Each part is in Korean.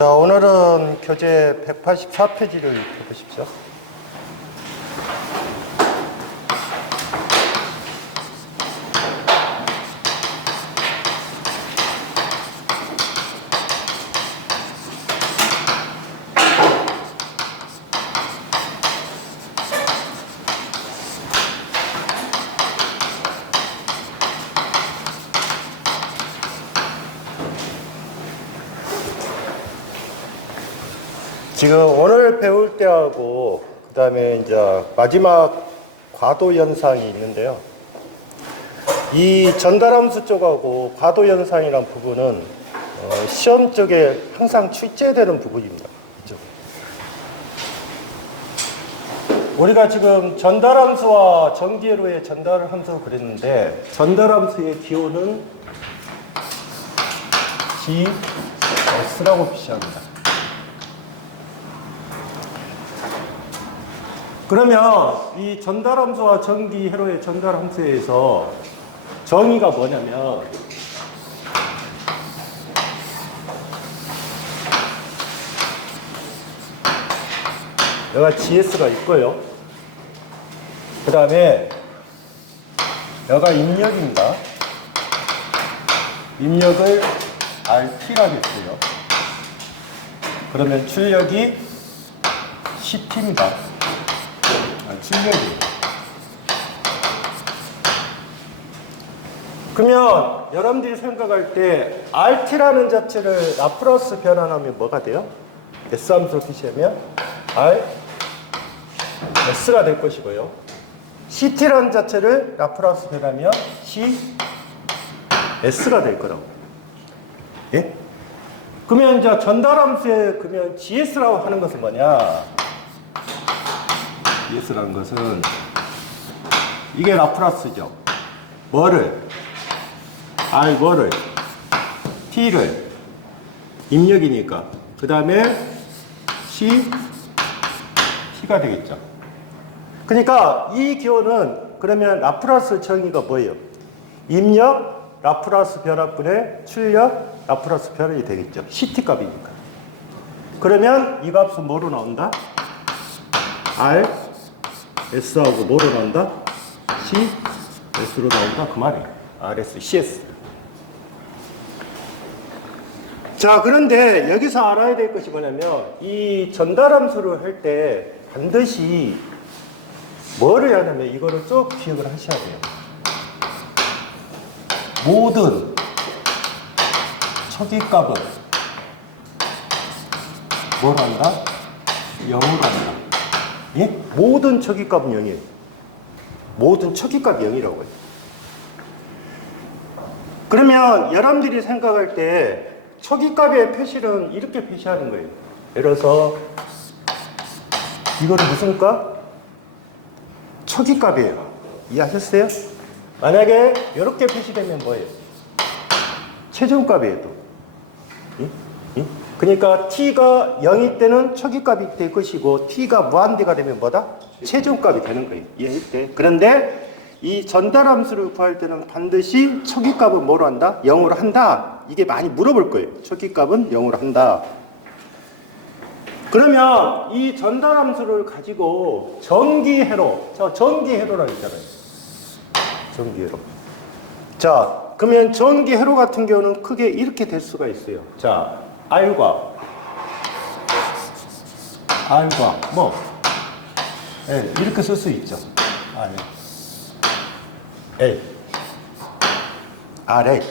자, 오늘은 교재 184페이지를 펴보십시오. 지금 오늘 배울 때하고 그 다음에 이제 마지막 과도 현상이 있는데요. 이 전달함수 쪽하고 과도 현상이란 부분은 시험 쪽에 항상 출제되는 부분입니다. 이쪽. 우리가 지금 전달함수와 전기회로의 전달함수 그랬는데 전달함수의 기호는 GS라고 표시합니다. 그러면 이 전달함수와 전기 회로의 전달함수에서 정의가 뭐냐면 여기가 GS가 있고요. 그 다음에 여기가 입력입니다. 입력을 RT라고 했어요. 그러면 출력이 CT입니다. 출력이에요. 그러면 여러분들이 생각할 때 RT라는 자체를 라프라스 변환하면 뭐가 돼요? S 함수로 표시하면 R S가 될 것이고요. CT라는 자체를 라프라스 변하면 C S가 될 거라고. 예? 그러면 이제 전달함수에 그러면 GS라고 하는 것은 뭐냐? GS라는 것은 이게 라프라스죠. 뭐를? R 뭐를? T를 입력이니까 그 다음에 T가 되겠죠. 그러니까 이 기호는 그러면 라프라스 정의가 뭐예요? 입력 라프라스 변화분의 출력 라프라스 변환이 되겠죠. CT 값이니까. 그러면 이 값은 뭐로 나온다? R S하고 뭐로 나온다? C, S로 나온다? 그 말이에요. RS, CS. 자, 그런데 여기서 알아야 될 것이 뭐냐면 이 전달함수를 할 때 반드시 뭐를 해야 하냐면 이거를 쭉 기억을 하셔야 돼요. 모든 초기값은 뭘 한다? 0으로 한다. 예? 모든 초기값은 0이에요. 모든 초기값이 0이라고 해요. 그러면 여러분들이 생각할 때 초기값의 표시는 이렇게 표시하는 거예요. 예를 들어서 이거는 무슨 값? 초기값이에요. 이해하셨어요? 만약에 이렇게 표시되면 뭐예요? 최종값이에요. 또. 예? 예? 그러니까 t가 0일 때는 초기값이 될 것이고 t가 무한대가 되면 뭐다? 최종값이 되는 거예요. 이해할 때. 그런데 이 전달함수를 구할 때는 반드시 초기값은 뭐로 한다? 0으로 한다. 이게 많이 물어볼 거예요. 초기값은 0으로 한다. 그러면 이 전달함수를 가지고 전기회로, 전기회로라고 있잖아요. 전기회로. 자, 그러면 전기회로 같은 경우는 크게 이렇게 될 수가 있어요. 자, R과 뭐 L 이렇게 쓸 수 있죠. R, L, RL.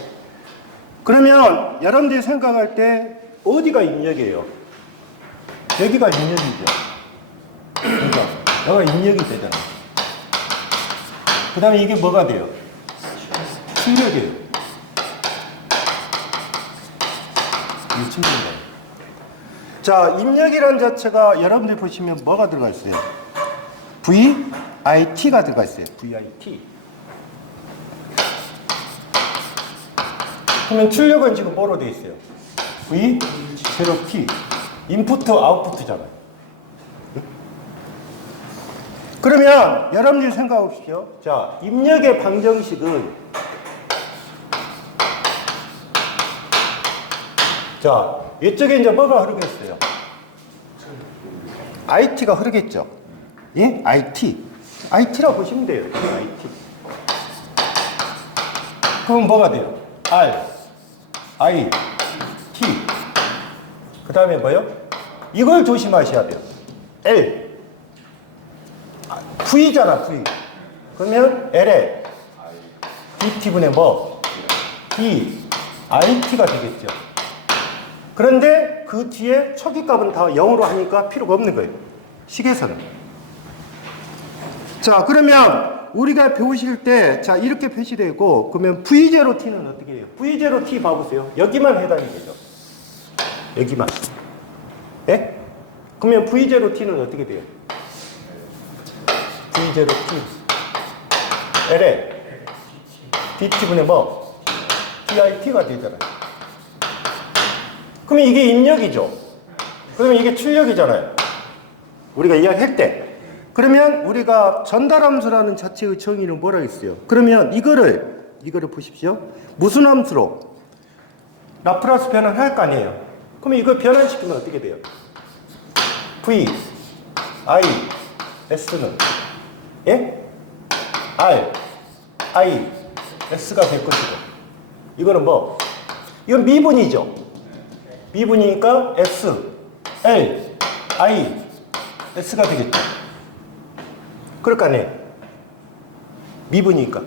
그러면 여러분들이 생각할 때 어디가 입력이에요? 여기가 입력이죠. 그러니까 여기가 입력이 되잖아. 그 다음에 이게 뭐가 돼요? 출력이에요. 이 출력이에요. 자, 입력이라는 자체가 여러분들 보시면 뭐가 들어가 있어요? VIT가 들어가 있어요. VIT. 그러면 출력은 지금 뭐로 되어 있어요? V0T. 인푸트, 아웃푸트잖아요. 그러면 여러분들이 생각해 보십시오. 자, 입력의 방정식은 자, 이쪽에 이제 뭐가 흐르겠어요? IT가 흐르겠죠? 예? IT. IT라고 보시면 돼요. IT. 그럼 뭐가 돼요? R, I, T. 그 다음에 뭐요? 이걸 조심하셔야 돼요. L. V잖아, V. 그러면 L에 DT분의 뭐? D, IT가 되겠죠. 그런데 그 뒤에 초기값은 다 0으로 하니까 필요가 없는 거예요. 식에서는. 자, 그러면 우리가 배우실 때, 자, 이렇게 표시되고, 그러면 V0T는 어떻게 해요? V0T 봐보세요. 여기만 해당이죠. 여기만. 예? 그러면 V0T는 어떻게 돼요? V0T. L에 DT분의 뭐? DIT가 되잖아요. 그러면 이게 입력이죠. 그러면 이게 출력이잖아요. 우리가 이야기할 때. 그러면 우리가 전달함수라는 자체의 정의는 뭐라 했어요? 그러면 이거를 보십시오. 무슨 함수로? 라프라스 변환할 거 아니에요. 그러면 이걸 변환시키면 어떻게 돼요? V, I, S는 예? R, I, S가 될 것이고 이거는 뭐? 이건 미분이죠. 미분이니까 S, L, I, S가 되겠죠. 그럴 거 아니에요. 미분이니까.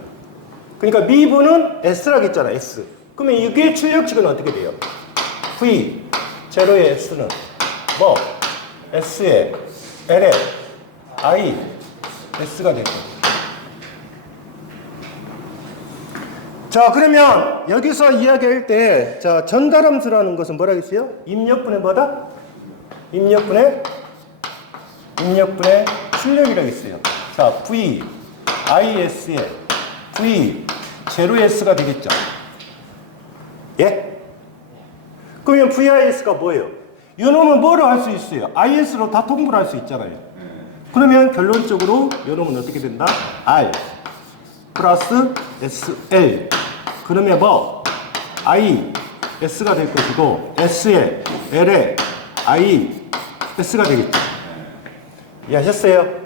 그러니까 미분은 S라고 했잖아, S. 그러면 이게 출력식은 어떻게 돼요? V, 제로의 S는 뭐? S에, L에, I, S가 되죠. 자, 그러면 여기서 이야기할 때, 자, 전달함수라는 것은 뭐라고 했어요? 입력분의 뭐다? 입력분의 출력이라고 했어요. 자, V, IS에 V, 제로 S가 되겠죠. 예? 그러면 VIS가 뭐예요? 이놈은 뭐로 할 수 있어요? IS로 다 통분을 할 수 있잖아요. 그러면 결론적으로 이놈은 어떻게 된다? R 플러스 SL. 그러면 뭐? I, S가 될 것이고, S에, L에, I, S가 되겠죠. 이해하셨어요?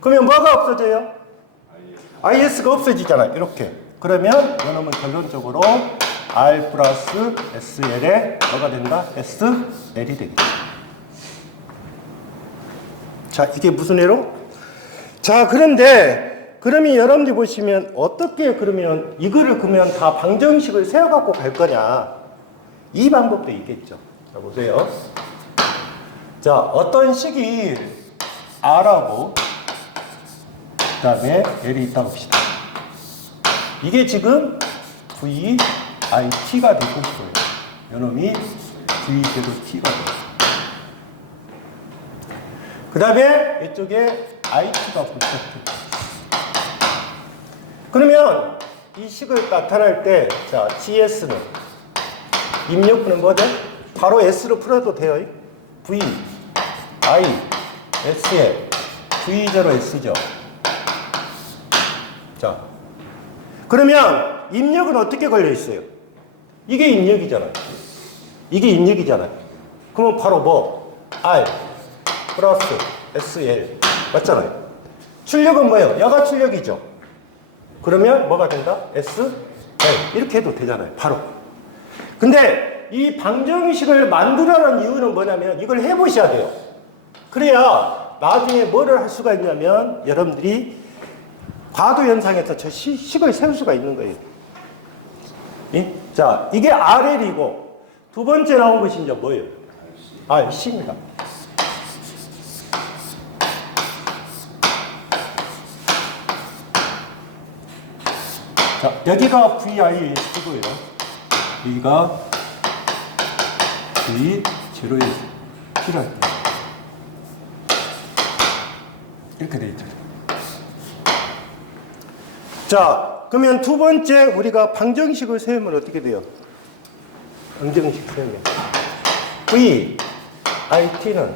그러면 뭐가 없어져요? IS가 없어지잖아요. 이렇게. 그러면 이놈은 결론적으로 R 플러스 SL에 뭐가 된다? SL이 되겠죠. 자, 이게 무슨 애로? 자, 그런데 그러면 여러분들이 보시면 어떻게 그러면 이거를 그러면 다 방정식을 세워갖고 갈 거냐? 이 방법도 있겠죠. 자, 보세요. 자, 어떤 식이 R하고 그 다음에 L이 있다고 봅시다. 이게 지금 VIT가 될 것이고요. 이놈이 V0T가 돼요. 그 다음에 이쪽에 IT가 붙었죠. 그러면 이 식을 나타날 때, 자, GS는 입력분은 뭐죠? 바로 S로 풀어도 돼요. V, I, S에 V0S죠. 자, 그러면 입력은 어떻게 걸려 있어요? 이게 입력이잖아요. 이게 입력이잖아요. 그러면 바로 뭐? R 플러스 SL 맞잖아요. 출력은 뭐예요? 여가 출력이죠. 그러면 뭐가 된다? SL 이렇게 해도 되잖아요. 바로. 근데 이 방정식을 만들어라는 이유는 뭐냐면 이걸 해보셔야 돼요. 그래야 나중에 뭐를 할 수가 있냐면 여러분들이 과도 현상에서 저 식을 세울 수가 있는 거예요. 예? 자, 이게 RL이고 두 번째 나온 것이 이제 뭐예요? RC입니다. 자, 여기가 VIS고요. 여기가 V0의 T랄 때 이렇게 돼 있죠. 자, 그러면 두 번째 우리가 방정식을 세우면 어떻게 돼요? 방정식 세우면 V, IT는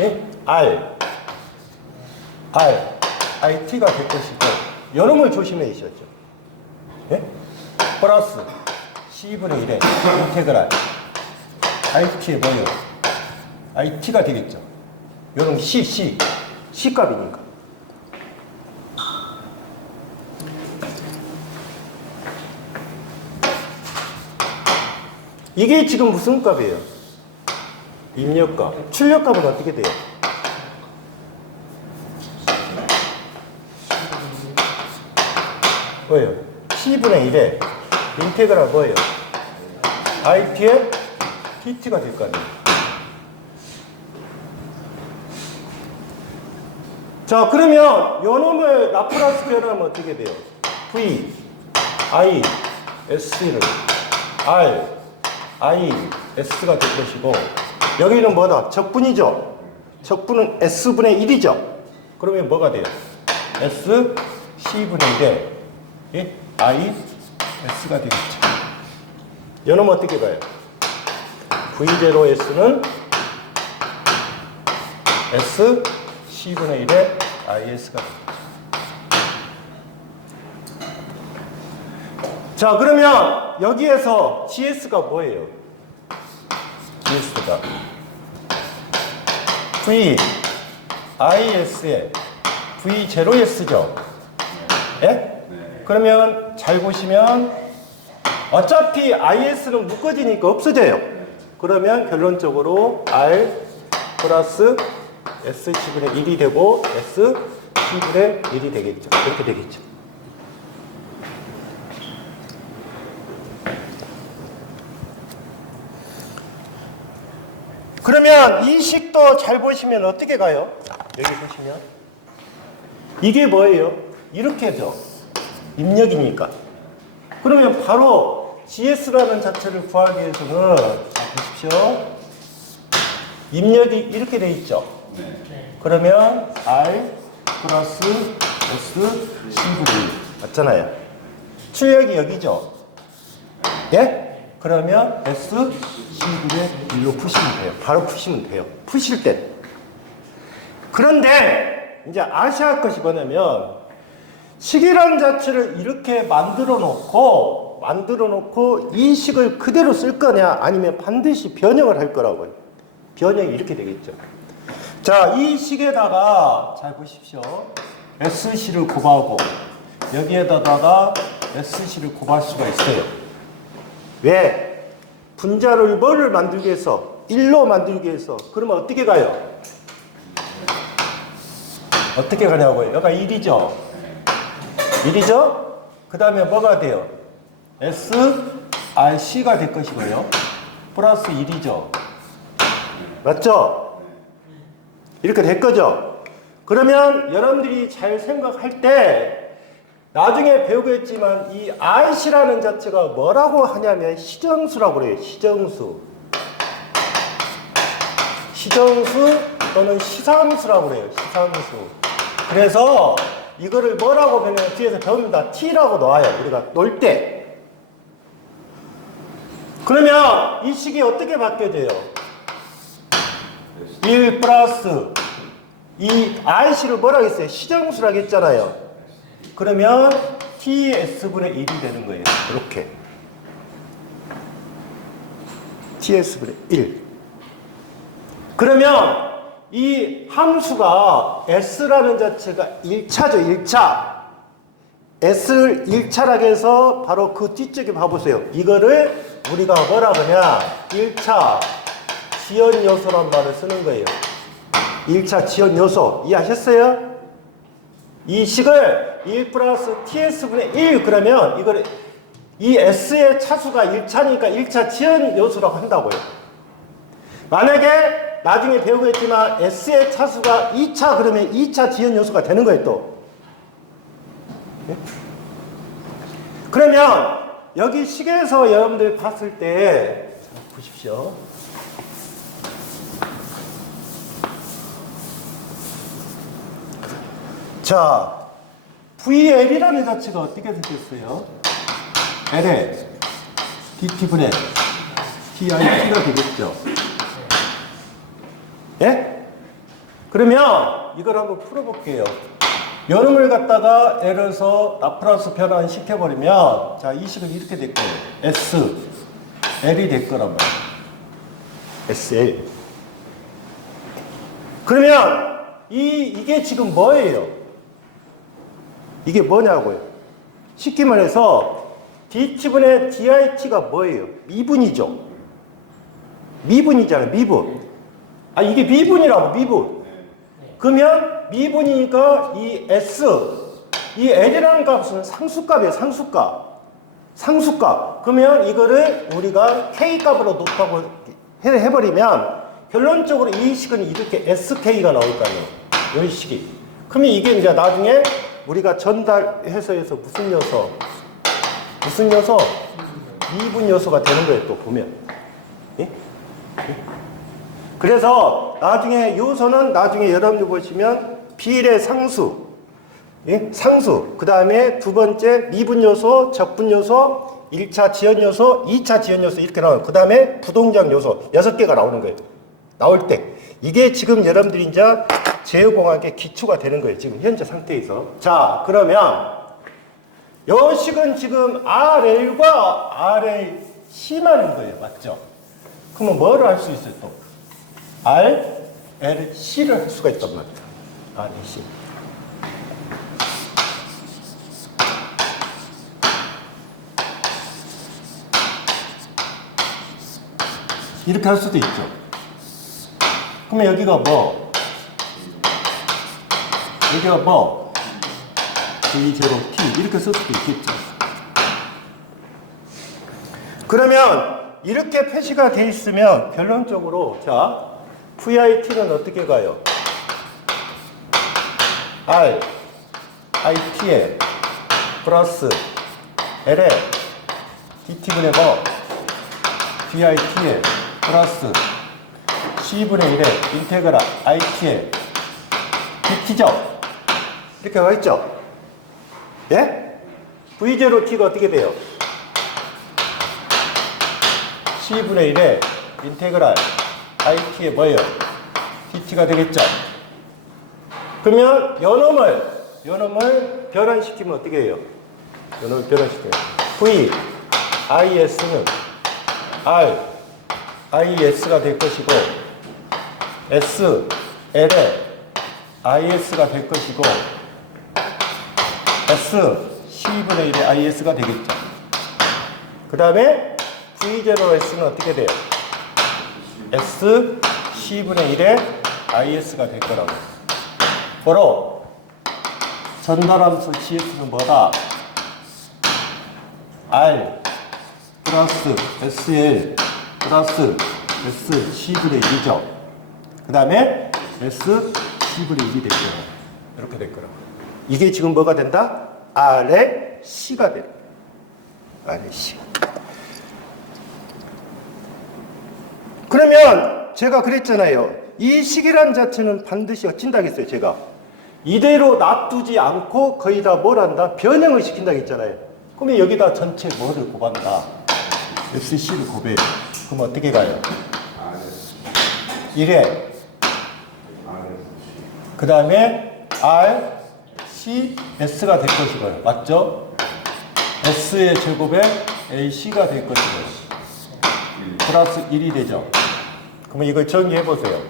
예? R, IT가 될 것이고 여름을 조심해 주셨죠. 예? 플러스 C분의 1에 인테그랄 IT에 뭐예요? IT가 되겠죠. 요런 C 값이니까. 이게 지금 무슨 값이에요? 입력값. 출력값은 어떻게 돼요? 뭐예요? C분의 1에 인테그랄 뭐예요? IT의 TT가 될 거 아니에요? 자, 그러면 요 놈을 라프라스 변화하면 어떻게 돼요? V, I, S를 R, I, S가 될 것이고, 여기는 뭐다? 적분이죠? 적분은 S분의 1이죠? 그러면 뭐가 돼요? S, C분의 1에 예? I, S가 되겠죠. 요놈 어떻게 가요? V0S는 S, C분의 1에 IS가 됩니다. 자, 그러면 여기에서 GS가 뭐예요? GS가 V, IS에 V0S죠? 예? 그러면 잘 보시면 어차피 IS는 묶어지니까 없어져요. 그러면 결론적으로 R 플러스 SC분의 1이 되고 SC분의 1이 되겠죠. 이렇게 되겠죠. 그러면 이 식도 잘 보시면 어떻게 가요? 여기 보시면 이게 뭐예요? 이렇게죠. 입력이니까. 그러면 바로 GS라는 자체를 구하기 위해서는 자 보십시오. 입력이 이렇게 돼 있죠. 그러면 R 플러스 S C분의 1 맞잖아요. 출력이 여기죠. 예? 그러면 S C분의 1로 푸시면 돼요. 바로 푸시면 돼요. 푸실 때. 그런데 이제 아셔야 할 것이 뭐냐면 식이라는 자체를 이렇게 만들어 놓고 이 식을 그대로 쓸 거냐 아니면 반드시 변형을 할 거라고요. 변형이 이렇게 되겠죠. 자, 이 식에다가 잘 보십시오. SC를 곱하고 여기에다가 SC를 곱할 수가 있어요. 왜? 분자를 뭐를 만들기 위해서? 1로 만들기 위해서. 그러면 어떻게 가요? 어떻게 가냐고요? 여기가 1이죠. 1이죠? 그 다음에 뭐가 돼요? SRC가 될 것이고요. 플러스 1이죠. 맞죠? 이렇게 될 거죠? 그러면 여러분들이 잘 생각할 때 나중에 배우겠지만 이 RC라는 자체가 뭐라고 하냐면 시정수라고 그래요. 시정수. 시정수 또는 시상수라고 그래요. 시상수. 그래서 이거를 뭐라고 배우면 뒤에서 배웁니다. T라고 놓아요. 우리가 놀 때. 그러면 이 식이 어떻게 바뀌어져요? 1 플러스 이 RC를 뭐라고 했어요? 시정수라고 했잖아요. 그러면 TS분의 1이 되는 거예요. 이렇게. TS분의 1. 그러면 이 함수가 S라는 자체가 1차죠. 1차. S를 1차라고 해서 바로 그 뒤쪽에 봐보세요. 이거를 우리가 뭐라고 하냐. 1차 지연 요소란 말을 쓰는 거예요. 1차 지연 요소. 이해하셨어요? 이 식을 1 플러스 TS분의 1 그러면 이걸 이 S의 차수가 1차니까 1차 지연 요소라고 한다고요. 만약에 나중에 배우겠지만 S의 차수가 2차 그러면 2차 지연 요소가 되는 거예요 또. 네? 그러면 여기 식에서 여러분들 봤을 때 보십시오. 자, VL이라는 자체가 어떻게 생겼어요? L에 DT분의 TIT가 되겠죠. 예? 그러면 이걸 한번 풀어볼게요. 여름을 갖다가 L에서 라프라스 변환 시켜버리면 자, 이 식은 이렇게 될 거예요. S, L이 될 거란 말이에요. SL. 그러면 이게 지금 뭐예요? 이게 뭐냐고요? 쉽게 말해서 DT분의 DIT가 뭐예요? 미분이죠. 미분이잖아요. 미분. 아, 이게 미분이라고, 미분. 그러면 미분이니까 이 S, 이 L이라는 값은 상수값이에요. 상수값. 상수값. 그러면 이거를 우리가 K값으로 놓다고 해버리면 결론적으로 이 식은 이렇게 SK가 나올 거 아니에요. 이 식이. 그러면 이게 이제 나중에 우리가 전달해서 해서 무슨 요소? 무슨 요소? 미분 요소가 되는 거예요. 또 보면. 예? 그래서 나중에 요소는 나중에 여러분들 보시면 비례 상수, 예? 상수. 그 다음에 두 번째 미분 요소, 적분 요소, 1차 지연 요소, 2차 지연 요소 이렇게 나와요. 그 다음에 부동작 요소 6개가 나오는 거예요. 나올 때. 이게 지금 여러분들이 이제 제어공학의 기초가 되는 거예요. 지금 현재 상태에서. 자, 그러면 요 식은 지금 RL과 RLC만인 거예요. 맞죠? 그러면 뭐를 할 수 있어요, 또? RLC를 할 수가 있단 말이에요. RLC. 이렇게 할 수도 있죠. 그러면 여기가 뭐? 여기가 뭐? V0T 이렇게 쓸 수도 있겠죠. 그러면 이렇게 표시가 돼 있으면 결론적으로 자 VIT는 어떻게 가요? R IT에 플러스 L에 DT분의 뭐? VIT에 플러스 C분의 1에 인테그랄 IT에 DT죠? 이렇게 가 있죠? 예? V0T가 어떻게 돼요? C분의 1에 인테그랄 IT에 뭐예요? DT가 되겠죠? 그러면 요놈을 변환시키면 어떻게 해요? 요놈을 변환시켜요. V, IS는 R, IS가 될 것이고 S, L에 IS가 될 것이고 S, C분의 1의 IS가 되겠죠. 그 다음에 V0S는 어떻게 돼요? S, C분의 1의 IS가 될 거라고. 바로 전달함수 CS는 뭐다? R 플러스 SL 플러스 S, C분의 1이죠. 그 다음에 S, C분의 1이 될 거예요. 이렇게 될 거라고. 이게 지금 뭐가 된다? R의 C가 돼요. R의 C. 그러면 제가 그랬잖아요. 이 식이란 자체는 반드시 어찐다 했어요. 제가 이대로 놔두지 않고 거의 다 뭘 한다? 변형을 시킨다고 했잖아요. 그러면 여기다 전체 뭐를 곱한다? SC를 곱해요. 그럼 어떻게 가요? 1에 그 다음에 R, C, S가 될 것이고요. 맞죠? S의 제곱에 AC가 될 것이고요. 플러스 1이 되죠. 그러면 이걸 정리해보세요.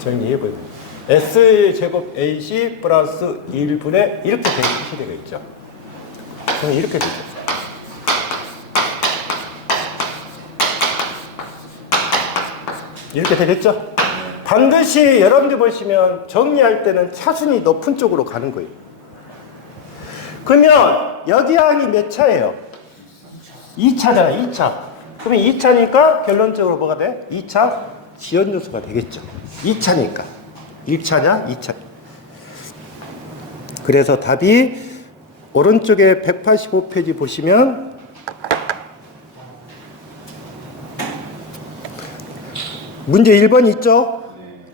정리해보세요. S의 제곱 AC 플러스 1분의 이렇게 되겠죠. 그럼 이렇게 되죠. 이렇게 되겠죠? 반드시 여러분들 보시면 정리할 때는 차순위 높은 쪽으로 가는 거예요. 그러면 여기 항이 몇 차예요? 2차잖아요. 2차. 그러면 2차니까 결론적으로 뭐가 돼? 2차 지연 요소가 되겠죠. 2차니까. 1차냐? 2차. 그래서 답이 오른쪽에 185페이지 보시면 문제 1번 있죠?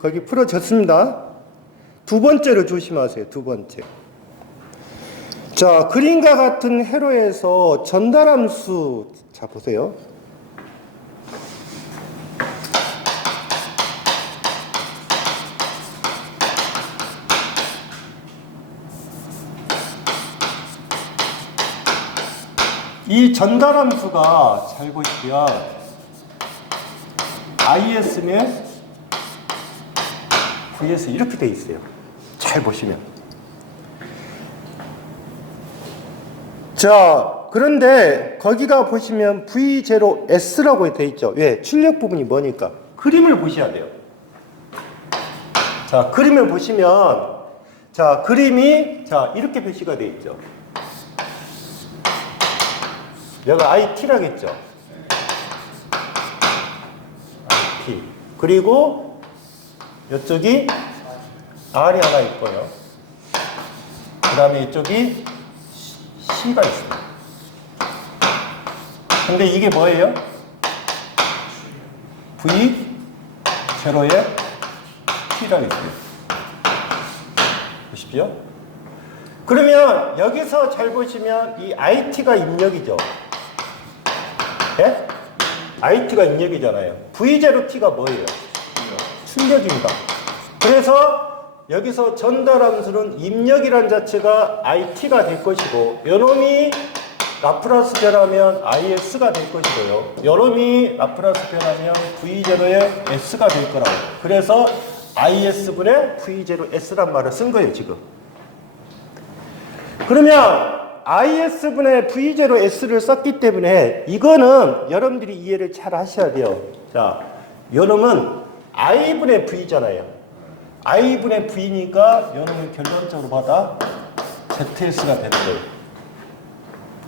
거기 풀어졌습니다. 두 번째로 조심하세요. 두 번째. 자, 그림과 같은 회로에서 전달함수. 자, 보세요. 이 전달함수가 잘 보시면 IS면 VS 이렇게 돼 있어요. 잘 보시면. 자, 그런데 거기가 보시면 V0S라고 돼 있죠. 왜? 출력 부분이 뭐니까? 그림을 보셔야 돼요. 자, 그림을 보시면, 자, 그림이, 자, 이렇게 표시가 돼 있죠. 여기가 IT라겠죠. IT. 그리고 이쪽이 R이 하나 있고요. 그 다음에 이쪽이 C가 있어요. 근데 이게 뭐예요? V0에 T라고 있어요. 보십시오. 그러면 여기서 잘 보시면 이 IT가 입력이죠. 예? IT가 입력이잖아요. V0T가 뭐예요? 출력입니다. 그래서 여기서 전달함수는 입력이란 자체가 IT가 될 것이고 요놈이 라프라스 변하면 IS가 될 것이고요. 요놈이 라프라스 변하면 V0의 S가 될 거라고. 그래서 IS분의 V0S란 말을 쓴 거예요, 지금. 그러면 IS분의 V0S를 썼기 때문에 이거는 여러분들이 이해를 잘 하셔야 돼요. 자, 요놈은 I분의 V잖아요. I분의 V니까 요놈을 결론적으로 받아 ZS가 되는 거예요.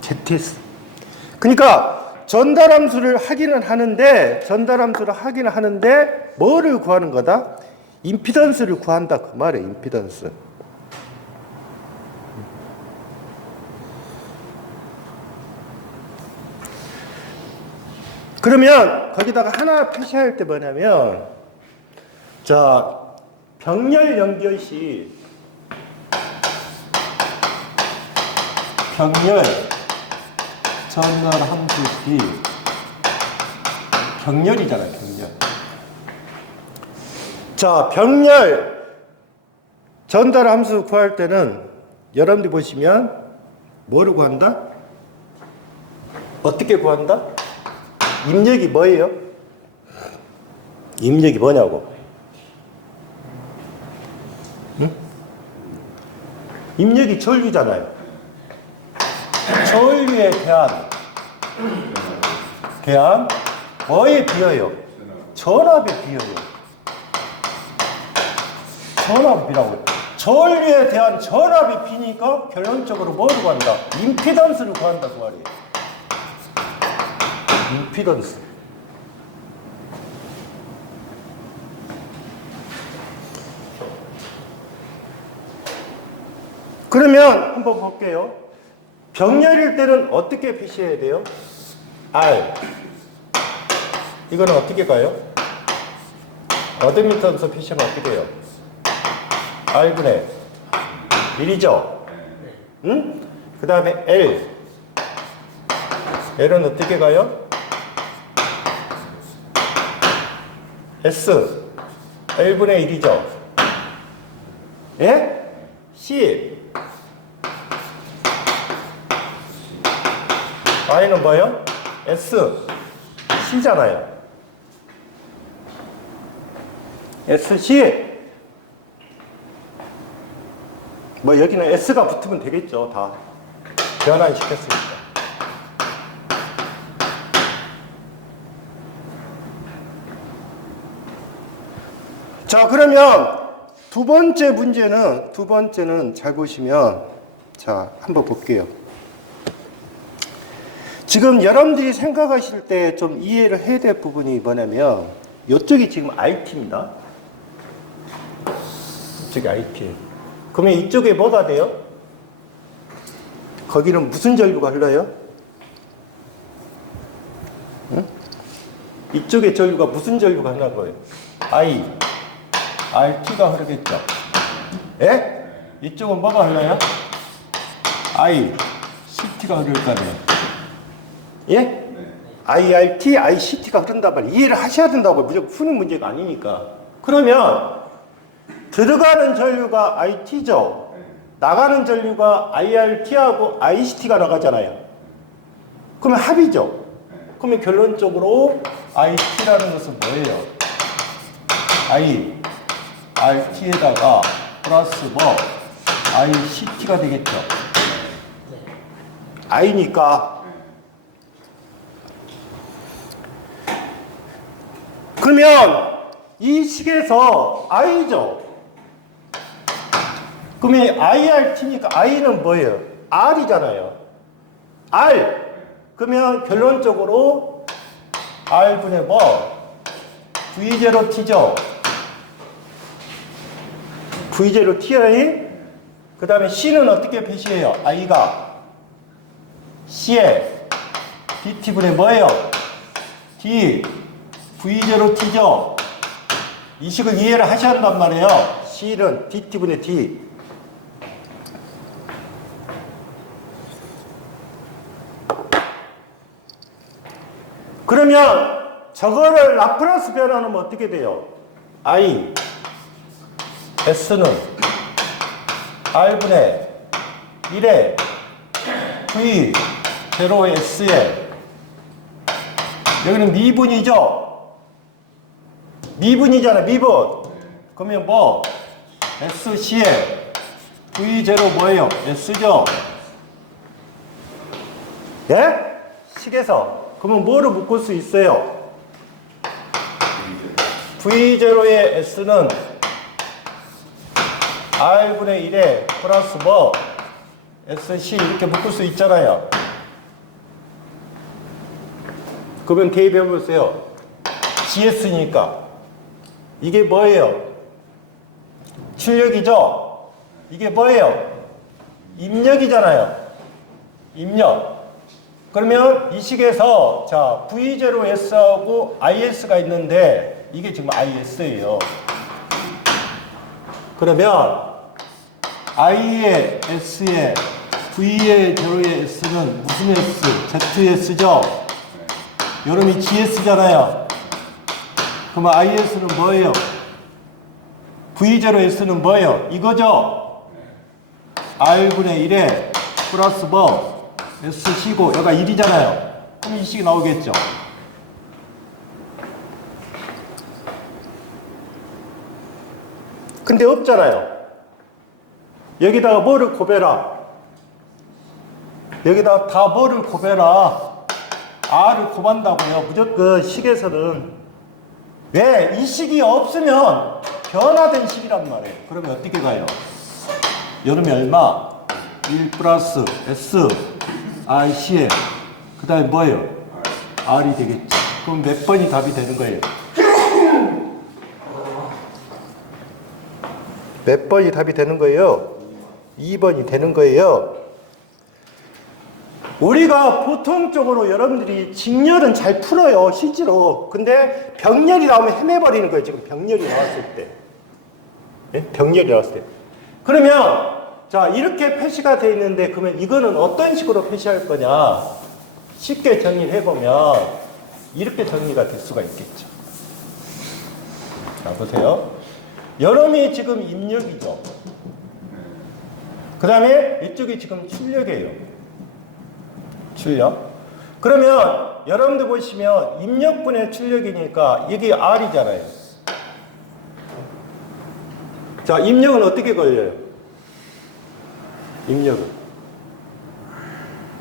ZS. 그러니까 전달함수를 하기는 하는데 뭐를 구하는 거다? 임피던스를 구한다 그 말이에요. 임피던스. 그러면 거기다가 하나 표시할 때 뭐냐면 자 병렬 연결 시 병렬 전달 함수 시 병렬이잖아요. 병렬. 자 병렬 전달 함수 구할 때는 여러분들 보시면 뭐를 구한다? 어떻게 구한다? 입력이 뭐예요? 입력이 뭐냐고? 응? 입력이 전류잖아요. 전류에 대한 뭐에 비어요? 전압에 비어요. 전압이라고. 전류에 대한 전압이 비니까 결론적으로 뭐를 구한다? 임피던스를 구한다 그 말이에요. 임피던스. 그러면 한번 볼게요. 병렬일 때는 어떻게 표시해야 돼요? R. 이거는 어떻게 가요? 어드미턴스 표시하면 어떻게 돼요? R분의 1이죠? 응? 그 다음에 L. L은 어떻게 가요? S. L분의 1이죠? 예? C. Y는 뭐예요? S. C잖아요. SC. 뭐 여기는 S가 붙으면 되겠죠. 다 변환시켰으니까. 자, 그러면 두 번째 문제는 잘 보시면 자, 한번 볼게요. 지금 여러분들이 생각하실 때 좀 이해를 해야 될 부분이 뭐냐면 이쪽이 지금 IT입니다. 이쪽이 IT. 그러면 이쪽에 뭐가 돼요? 거기는 무슨 전류가 흘러요? 응? 이쪽에 전류가 무슨 전류가 흘러는 거예요? RT가 흐르겠죠. 예? 이쪽은 뭐가 흘러요? CT가 흐를 거 아니에요. 예? IRT, ICT가 흐른단 말이에요. 이해를 하셔야 된다고. 무조건 푸는 문제가 아니니까. 그러면 들어가는 전류가 IT죠. 나가는 전류가 IRT하고 ICT가 나가잖아요. 그러면 합이죠. 그러면 결론적으로 IT라는 것은 뭐예요? I, RT에다가 플러스 뭐 ICT가 되겠죠. I니까. 그러면 이 식에서 I죠. 그러면 IRT니까 I는 뭐예요? R이잖아요. R. 그러면 결론적으로 R분의 뭐? V0T죠. V0T에 그 다음에 C는 어떻게 표시해요? I가 C에 DT분의 뭐예요? D V0T죠. 이 식을 이해를 하셔야 한단 말이에요. C는 DT분의 D. 그러면 저거를 라프라스 변환하면 어떻게 돼요? I S는 R분의 1에 V 0S에 여기는 미분이죠? 미분이잖아, 미분. 그러면 뭐 SC에 V0 뭐예요? S죠? 예? 식에서. 그러면 뭐를 묶을 수 있어요? V0의 S는 R분의 1에 플러스 뭐 SC 이렇게 묶을 수 있잖아요. 그러면 대입해 보세요. GS니까 이게 뭐예요? 출력이죠? 이게 뭐예요? 입력이잖아요. 입력. 그러면 이 식에서 자 V0S하고 IS가 있는데 이게 지금 IS예요. 그러면 I의 S에 V의 0의 S는 무슨 S? ZS죠? 요놈이 GS잖아요. 그러면 IS는 뭐예요? V0S는 뭐예요? 이거죠? R분의 1에 플러스 뭐? SC고 여기가 1이잖아요. 그럼 이 식이 나오겠죠? 근데 없잖아요. 여기다가 뭐를 곱해라? 여기다가 다 뭐를 곱해라? R을 곱한다고요. 무조건 식에서는. 왜? 이 식이 없으면 변화된 식이란 말이에요. 그러면 어떻게 가요? 여름이 얼마? 1 플러스 S RC에 그 다음에 뭐예요? R이 되겠지. 그럼 몇 번이 답이 되는 거예요? 몇 번이 답이 되는 거예요? 2번이 되는 거예요. 우리가 보통적으로 여러분들이 직렬은 잘 풀어요, 실제로. 근데 병렬이 나오면 헤매버리는 거예요, 지금 병렬이 나왔을 때. 네? 병렬이 나왔을 때. 그러면, 자, 이렇게 표시가 되어 있는데, 그러면 이거는 어떤 식으로 표시할 거냐? 쉽게 정리를 해보면, 이렇게 정리가 될 수가 있겠죠. 자, 보세요. 여름이 지금 입력이죠. 그 다음에 이쪽이 지금 출력이에요. 출력. 그러면 여러분들 보시면 입력분의 출력이니까 이게 R이잖아요. 자, 입력은 어떻게 걸려요?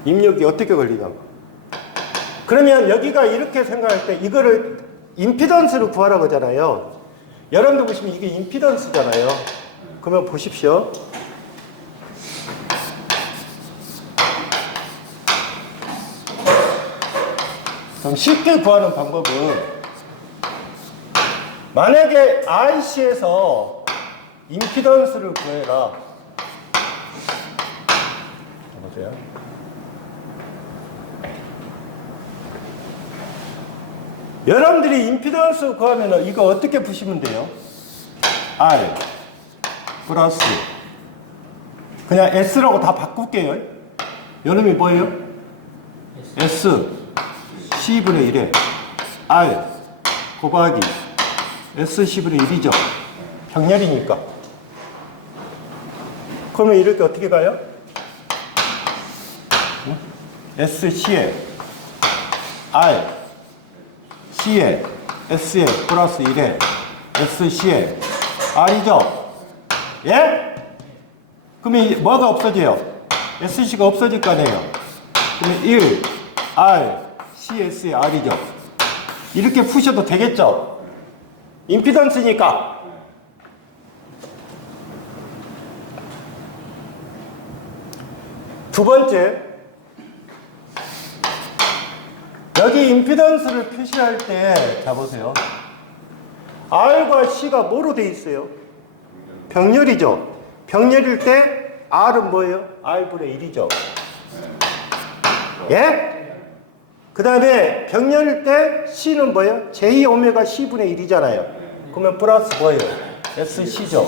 입력이 어떻게 걸리냐고. 그러면 여기가 이렇게 생각할 때 이거를 임피던스를 구하라고 하잖아요. 여러분들 보시면 이게 임피던스잖아요. 그러면 보십시오. 그럼 쉽게 구하는 방법은 만약에 IC에서 임피던스를 구해라. 보세요. 여러분들이 임피던스 구하면 이거 어떻게 푸시면 돼요? R 플러스 그냥 S라고 다 바꿀게요. 여름이 뭐예요? S C분의 1에 R 곱하기 SC분의 1이죠. 병렬이니까. 그러면 이렇게 어떻게 가요? SC에 R, C에 S에 플러스 1에 SC에 R이죠? 예? 그러면 뭐가 없어져요? SC가 없어질 거 아니에요? 그러면 1, R, CS의 R이죠? 이렇게 푸셔도 되겠죠? 임피던스니까. 두 번째, 여기 임피던스를 표시할 때, 자 보세요. R과 C가 뭐로 돼 있어요? 병렬이죠. 병렬일 때 R은 뭐예요? R분의 1이죠. 예? 그 다음에 병렬일 때 C는 뭐예요? J 오메가 C분의 1이잖아요. 그러면 플러스 뭐예요? SC죠.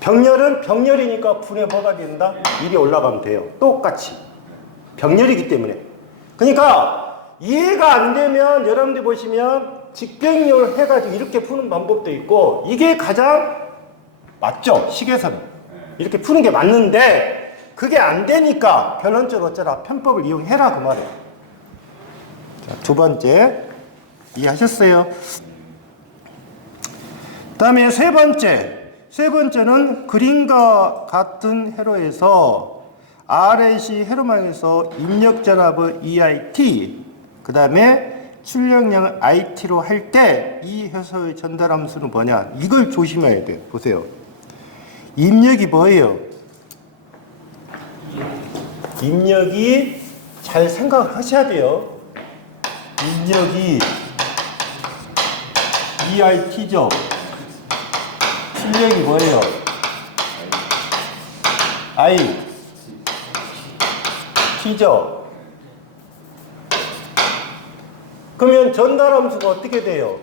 병렬은 병렬이니까 분의 뭐가 된다? 1이 올라가면 돼요. 똑같이. 병렬이기 때문에. 그러니까 이해가 안 되면 여러분들 보시면 직병렬 해가지고 이렇게 푸는 방법도 있고 이게 가장 맞죠? 식에서는. 이렇게 푸는 게 맞는데 그게 안 되니까 결론적으로 어쩌라 편법을 이용해라 그 말이에요. 자, 두 번째 이해하셨어요? 그 다음에 세 번째는 그림과 같은 회로에서 RAC 회로망에서 입력전압의 EIT 그 다음에 출력량을 IT로 할 때 이 회소의 전달함수는 뭐냐 이걸 조심해야 돼요. 보세요. 입력이 뭐예요? 입력이 잘 생각하셔야 돼요. 입력이 EIT죠. 출력이 뭐예요? T죠. 그러면 전달함수가 어떻게 돼요?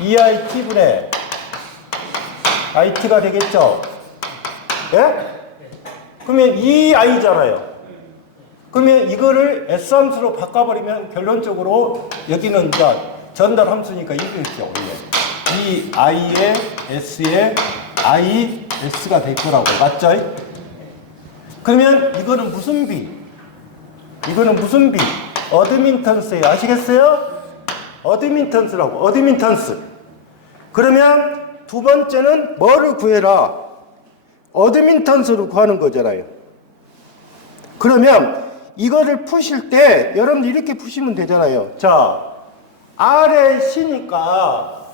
EIT분의 IT가 되겠죠? 예? 그러면 EI잖아요. 그러면 이거를 S함수로 바꿔버리면 결론적으로 여기는 이제 전달함수니까 이거겠죠. 이 I에 S에 I, S가 될 거라고. 맞죠? 그러면 이거는 무슨 비? 이거는 무슨 비? 어드민턴스예요. 아시겠어요? 어드민턴스라고. 어드민턴스. 그러면 두 번째는 뭐를 구해라? 어드민턴스를 구하는 거잖아요. 그러면 이거를 푸실 때 여러분들 이렇게 푸시면 되잖아요. 자, R의 C니까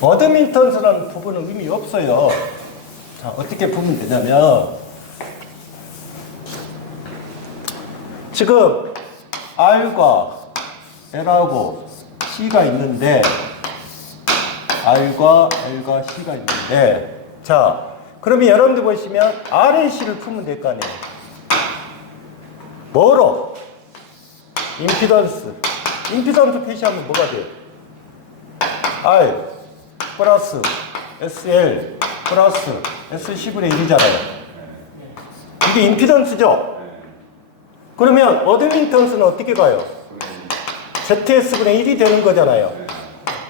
어드민턴스라는 부분은 의미 없어요. 자, 어떻게 보면 되냐면 지금 R과 L하고 C가 있는데 R과 L과 C가 있는데 자, 그러면 여러분들 보시면 R의 C를 풀면 될 거 아니에요. 뭐로? 임피던스. 임피던스 표시하면 뭐가 돼요? R 플러스 SL 플러스 SC분의 1이잖아요. 이게 임피던스죠? 그러면 어드민턴스는 어떻게 가요? ZS분의 1이 되는 거잖아요.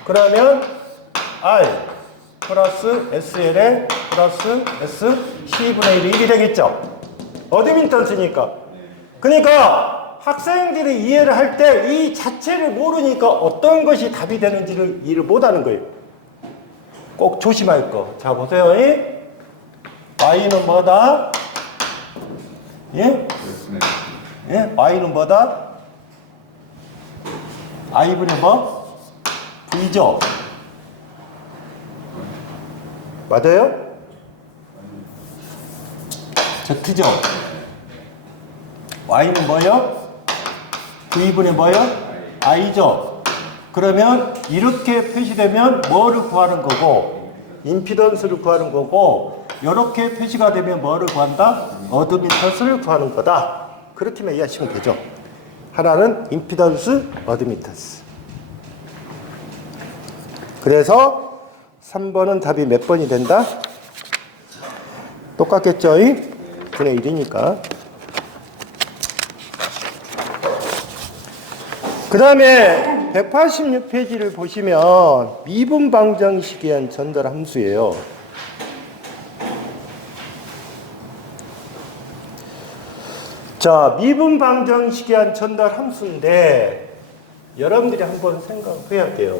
그러면 R 플러스 SL에 플러스 SC분의 1이 되겠죠? 어드민턴스니까. 그러니까 학생들이 이해를 할 때 이 자체를 모르니까 어떤 것이 답이 되는지를 이해를 못하는 거예요. 꼭 조심할 거. 자, 보세요. Y는 뭐다? 예? 예? Y는 뭐다? I분의 뭐? V죠? 맞아요? Z죠? Y는 뭐요? V분의 뭐요? I죠? 그러면 이렇게 표시되면 뭐를 구하는 거고 임피던스를 구하는 거고 이렇게 표시가 되면 뭐를 구한다? 어드민턴스를 구하는 거다. 그렇게만 이해하시면 되죠. 하나는 임피던스, 어드민턴스. 그래서 3번은 답이 몇 번이 된다? 똑같겠죠? 분의 1이니까. 그 다음에 186페이지를 보시면 미분 방정식에 의한 전달 함수예요. 자, 미분 방정식이한 전달 함수인데 여러분들이 한번 생각해야 돼요.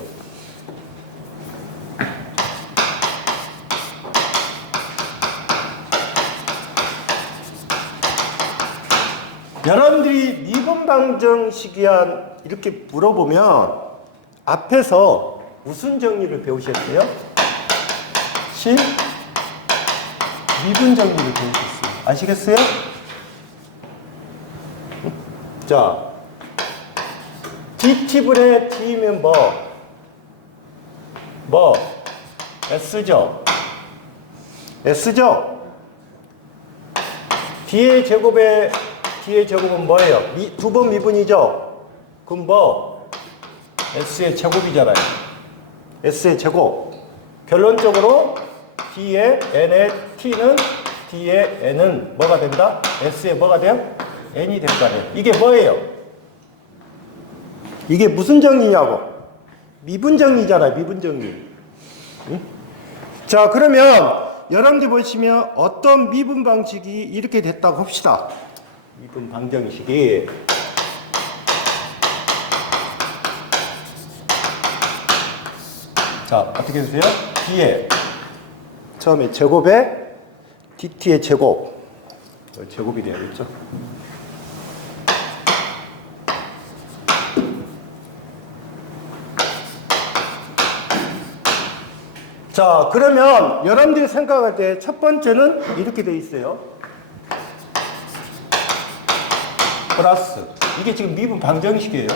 여러분들이 미분 방정식이한 이렇게 물어보면 앞에서 무슨 정리를 배우셨어요? 미분 정리를 배우셨어요. 아시겠어요? 자, dt분의 d면 s죠? s죠? d의 제곱은 뭐예요? 두 번 미분이죠? 그럼 s의 제곱이잖아요. s의 제곱. 결론적으로 d의 n의 t는 d의 n은 뭐가 된다? s의 뭐가 돼요? n이 될 거 아니에요. 이게 뭐예요? 이게 무슨 정리냐고? 미분 정리잖아요. 미분 정리. 응? 자, 그러면 여러분들 보시면 어떤 미분 방식이 이렇게 됐다고 합시다. 미분 방정식이 자, 어떻게 되세요? d에 처음에 제곱에 dt의 제곱. 제곱이 돼야겠죠? 자, 그러면 여러분들이 생각할 때 첫 번째는 이렇게 돼 있어요. 플러스. 이게 지금 미분 방정식이에요.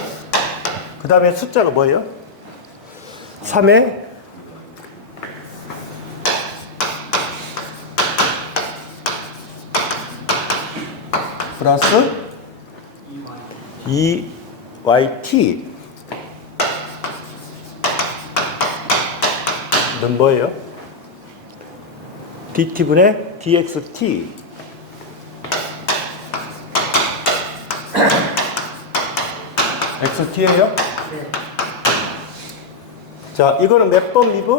그 다음에 숫자가 뭐예요? 3에 플러스 2yt 는 뭐예요? dt분의 dxt xt예요? 네. 자, 이거는 몇 번 미분?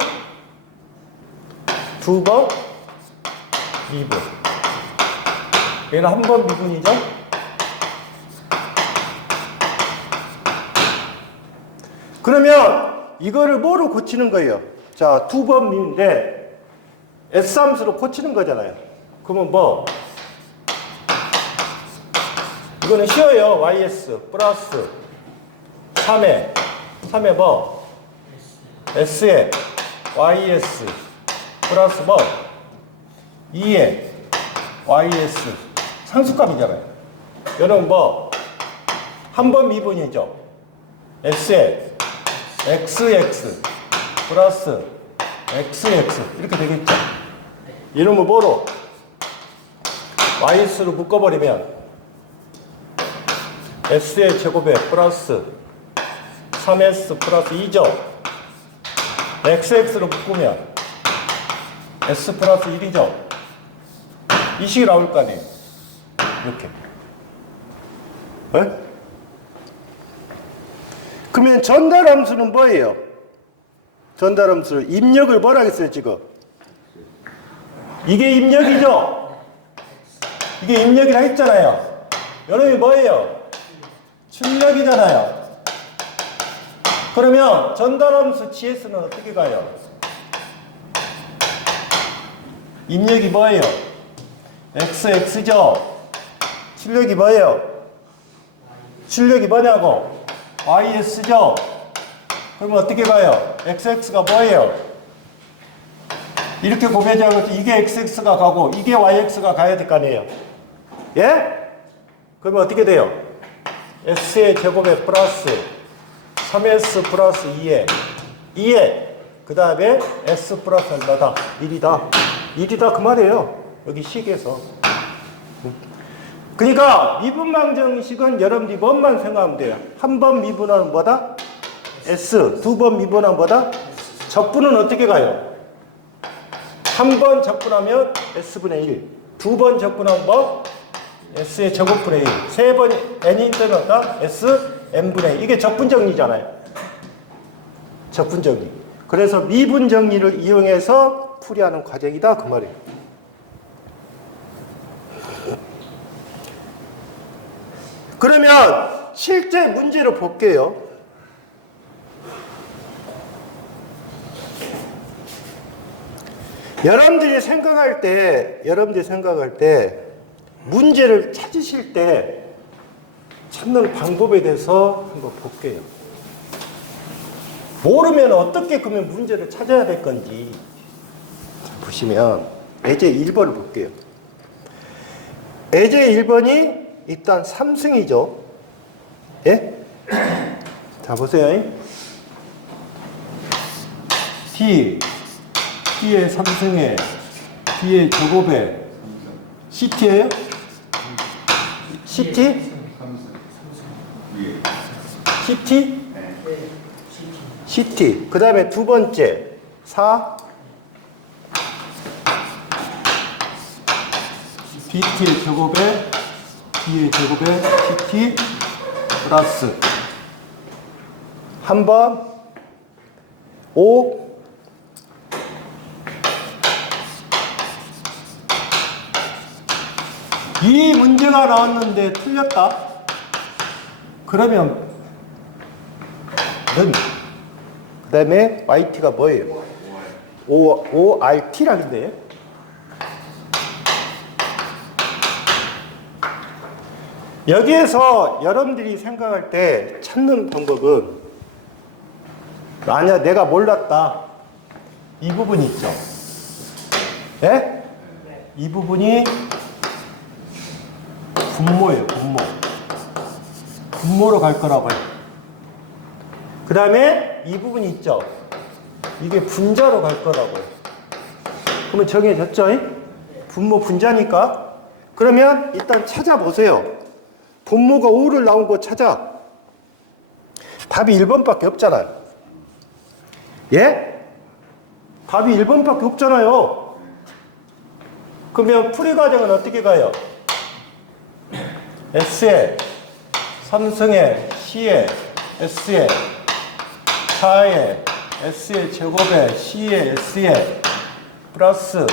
2번 미분. 얘는 한 번 미분이죠? 그러면 이거를 뭐로 고치는 거예요? 자, 2번 미분인데 S함수로 고치는 거잖아요. 그러면 이거는 쉬워요. ys 플러스 3에 s에 ys 플러스 2에 ys 상수값이잖아요. 여러분 한 번 미분이죠. s에 xx 플러스 xx 이렇게 되겠죠. 이놈을 뭐로? ys로 묶어버리면 s의 제곱에 플러스 3s 플러스 2죠. xx로 묶으면 s 플러스 1이죠. 이 식이 나올 거 아니에요. 이렇게. 네? 그러면 전달함수는 뭐예요? 전달함수를 입력을 뭐라 했어요 지금? 이게 입력이죠? 이게 입력이라 했잖아요. 여러분이 뭐예요? 출력이잖아요. 그러면 전달함수 GS는 어떻게 가요? 입력이 뭐예요? XX죠? 출력이 뭐예요? 출력이 뭐냐고? YS죠? 그러면 어떻게 가요? XX가 뭐예요? 이렇게 고배제하고 이게 XX가 가고 이게 YX가 가야 될 거 아니에요? 예? 그러면 어떻게 돼요? S의 제곱에 플러스 3S 플러스 2에 그 다음에 S 플러스 얼마다? 1이다 그 말이에요. 여기 식에서. 그러니까 미분방정식은 여러분들이 뭔만 생각하면 돼요. 한 번 미분하면 뭐다? S. 두 번 미분하면 뭐다? 적분은 어떻게 가요? 한 번 적분하면 S분의 1. 두 번 적분하면 S의 제곱분의 1. 세 번 N이 때는 어다? S N분의 1. 이게 적분정리잖아요. 적분정리. 그래서 미분정리를 이용해서 풀이하는 과정이다 그 말이에요. 그러면 실제 문제를 볼게요. 여러분들이 생각할 때 문제를 찾으실 때 찾는 방법에 대해서 한번 볼게요. 모르면 어떻게 그러면 문제를 찾아야 될 건지. 자, 보시면 예제 1번을 볼게요. 예제 1번이 일단 3승이죠. 예? 자, 보세요. T의 3승에 T의 제곱에 CT예요? CT? CT? CT. 그 다음에 두 번째 4 BT의 제곱에 T의 제곱에 CT 플러스 한 번 5 이 문제가 나왔는데 틀렸다. 그러면 는 그 다음에 yt가 뭐예요? ORT라는데 여기에서 여러분들이 생각할 때 찾는 방법은 만약 내가 몰랐다 이 부분 있죠? 예? 이 부분이 분모예요. 분모로 갈 거라고요. 그 다음에 이 부분이 있죠? 이게 분자로 갈 거라고요. 그러면 정해졌죠? 분모 분자니까. 그러면 일단 찾아보세요. 분모가 5를 나온 거 찾아. 답이 1번밖에 없잖아요. 예? 답이 1번밖에 없잖아요. 그러면 풀이 과정은 어떻게 가요? S에 3승에 C에 S에 4에 S의 제곱에 C에 S에 플러스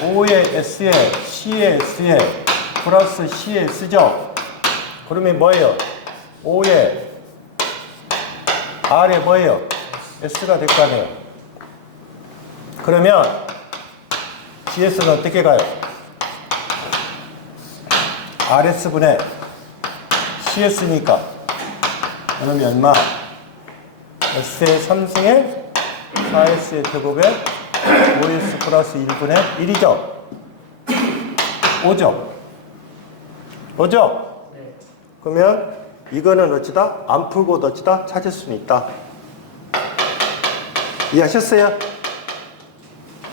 5에 S에 C에 S에 플러스 C에 S죠. 그러면 뭐예요? 5에 R에 뭐예요? S가 될 거 아니에요. 그러면 GS는 어떻게 가요? RS분의 CS니까 그러면 얼마? S의 3승에 4S의 제곱에 5S 플러스 1분의 1이죠? 5죠? 5죠? 네. 그러면 이거는 어찌다? 안 풀고도 어찌다? 찾을 수는 있다. 이해하셨어요?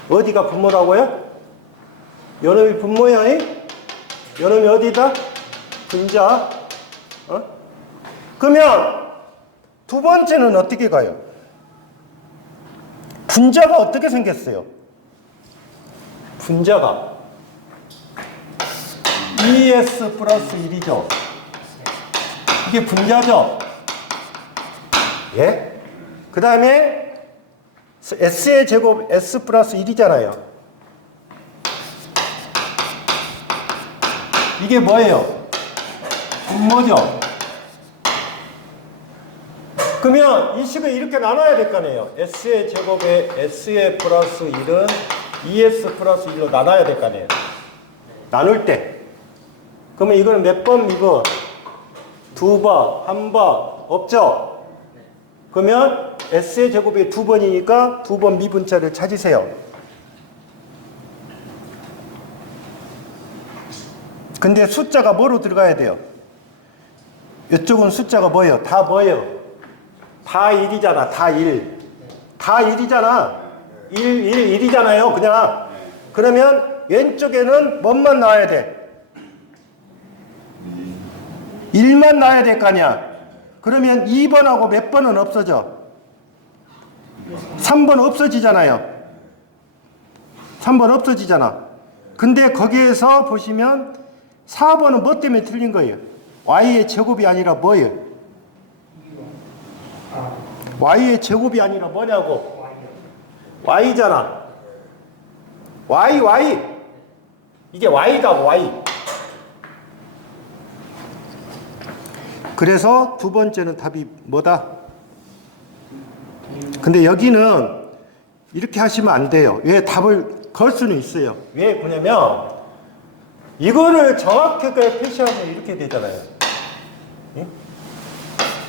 어디가 분모라고요? 요놈이 분모야? 요놈이 어디다? 분자. 그러면 두 번째는 어떻게 가요? 분자가 어떻게 생겼어요? 분자가 2S 플러스 1이죠. 이게 분자죠. 예? 그 다음에 S의 제곱 S 플러스 1이잖아요. 이게 뭐예요? 분모죠. 그러면 이 식을 이렇게 나눠야 될 거 아니에요. S의 제곱에 S의 플러스 1은 2S 플러스 1로 나눠야 될 거 아니에요. 나눌 때. 그러면 이거는 몇 번 이거? 두 번, 한 번, 없죠? 그러면 S의 제곱이 두 번이니까 두 번 미분자를 찾으세요. 근데 숫자가 뭐로 들어가야 돼요? 이쪽은 숫자가 뭐예요? 다 뭐예요? 다 1이잖아. 다 1. 다 1이잖아. 1 1이잖아요. 그냥. 그러면 왼쪽에는 뭐만 나와야 돼? 1만 나와야 될 거 아니야. 그러면 2번하고 몇 번은 없어져? 3번 없어지잖아요. 3번 없어지잖아. 근데 거기에서 보시면 4번은 뭐 때문에 틀린 거예요? y의 제곱이 아니라 뭐예요? y의 제곱이 아니라 뭐냐고? y잖아. y. 이게 y다고, y. 그래서 두 번째는 답이 뭐다? 근데 여기는 이렇게 하시면 안 돼요. 왜? 답을 걸 수는 있어요. 왜 그러냐면 이거를 정확하게 표시하면 이렇게 되잖아요. 응?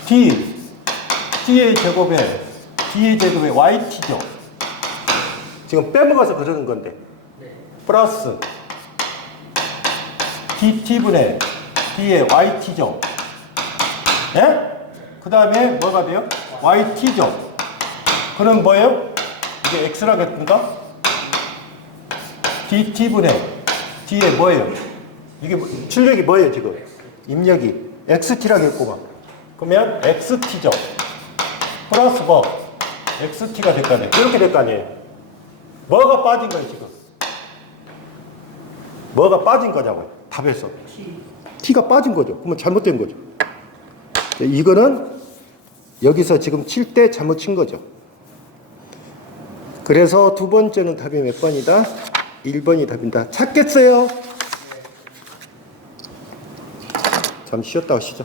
D의 제곱에 YT죠. 지금 빼먹어서 그러는 건데. 플러스 DT분의 D의 YT죠. 예? 그 다음에 뭐가 돼요? YT죠. 그럼 뭐예요? 이게 X라겠습니까? DT분의 D에 뭐예요? 이게 출력이 뭐예요, 지금? 입력이. XT라겠구만. 그러면 XT죠. 플러스 뭐? XT가 될 거 아니에요. 이렇게 될 거 아니에요. 뭐가 빠진 거예요, 지금? 뭐가 빠진 거냐고요, 답에서. T가 빠진 거죠. 그러면 잘못된 거죠. 이거는 여기서 지금 칠 때 잘못 친 거죠. 그래서 두 번째는 답이 몇 번이다? 1번이 답입니다. 찾겠어요? 잠시 쉬었다 오시죠.